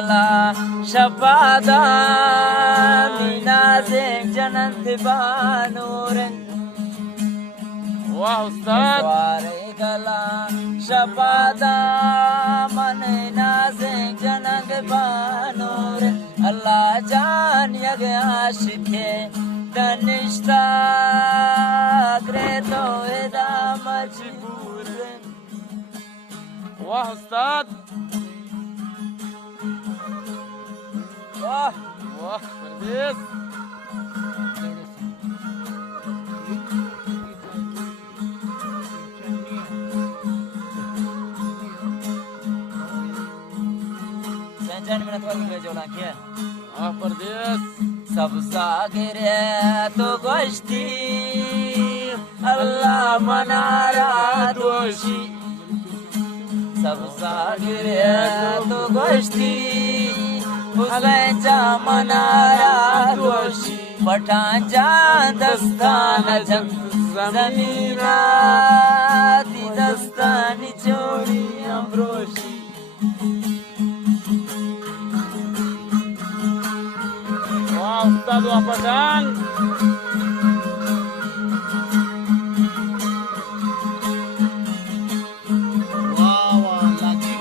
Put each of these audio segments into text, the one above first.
gala shapada mina zeng janant banuren वाह उस्ताद Sware gala shapada manina zeng janant banuren Allah jan yag ashike danishta greto eda majburen वाह उस्ताद वाह वाह परदेस संजन में थोड़ा गिरे जोला क्या वाह परदेस सब सागरे तो गोश्ती अल्लाह मनारा दोषी सब सागरे तो गोश्ती हुसैन जा मनारा दोषी पठान जा दस्तान जंग जमीना ती दस्तानी चोरी अमरोशी वाह उस्ताद वाह पठान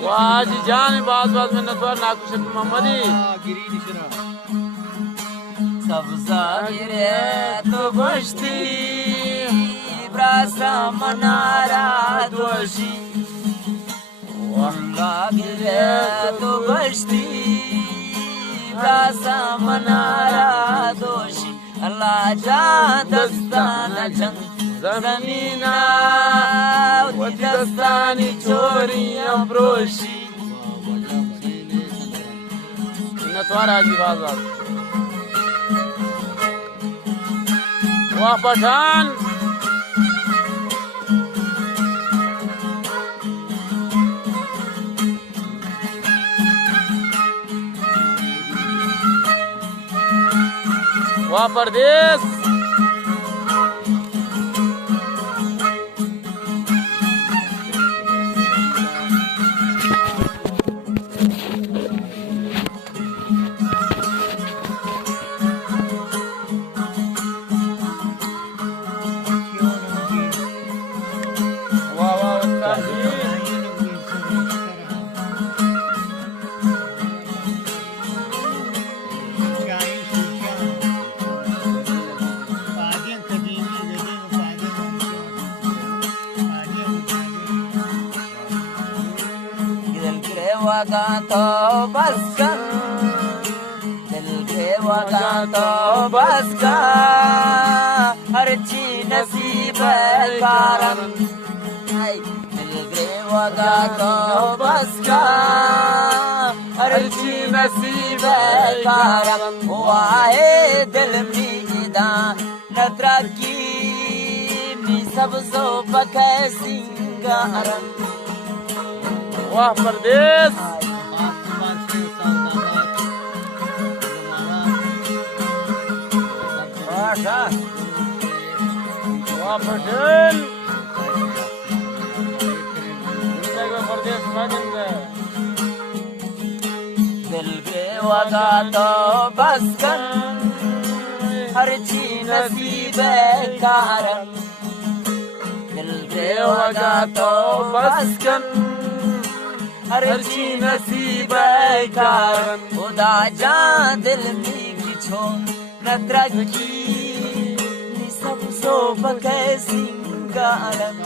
वाह जी जान बात बात में नतवार नाकुश मोहम्मदी सब जागिरे तो गोश्ती ब्रासा मनारा दोषी जागिरे तो गोश्ती ब्रासा मनारा दोषी अल्लाह जा दस्तान जंग जमीना दस्तानी चोरी अमरोशी नतवार हाजी बात बात वाह पठान वाह परदेस वाह वाह उस्ताद जी वगा तो बस कर दिल के वगा तो बस कर हर चीज नसीब कारण दिल के वगा तो बस कर हर चीज नसीब कारण हुआ है दिल में दान नत्र की मी सब सो पके सिंगारन वाह परदेस वाह पटेल परदेस दिल के वगा तो बस कर हर चीज नसीब कारण दिल के वगा तो बस कर हर चीज नसीब कारण खुदा जा दिल में बिछो नत्र की सब सो बके सिंगारन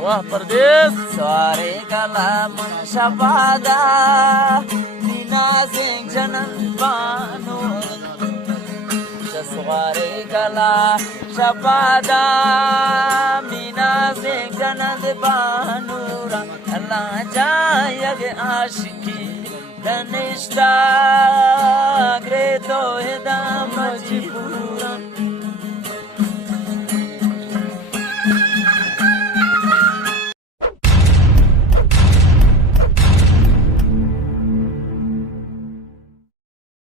वाह परदेस सारे गला मन शबादा बिना जिंग जनन बानूर सवारे गला शबादा बिना जिंग जनन बानूर अल्लाह जायग आशिकी दनिश्ता ग्रेतो हिदा मजबूर